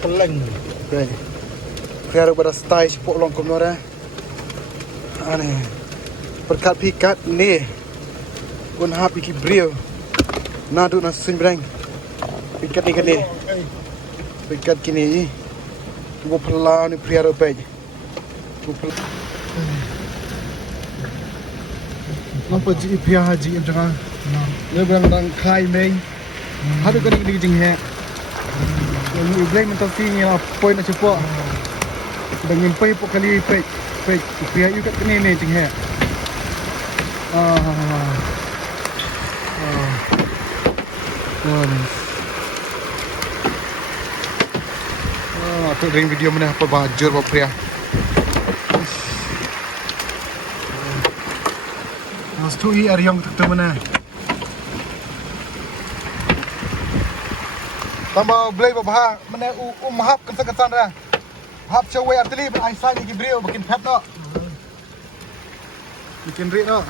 peleng. Baik. Kira pada style sepuk long komnora. Aneh. Berkat pikat ni. Gun hap iki brio. Nadu na simbrang. Pikat ni kini. Pikat kini. Tubuh pelau ni pria rupai. Apa ji pria haji em jangan. Ni berang kai mei. Hadu kan ni jing he. Ni blame mentau ni lah point na cepat. Dengan pai pok kali pai pria you kat ni jing he. Aku ring video mana apa bajur apa pria. Mas tu i ariong tu mana. Tambah blay babah mana mahap kesan dah. Hap cewek artili ben aisan iki brio bikin pet no. Bikin rik no.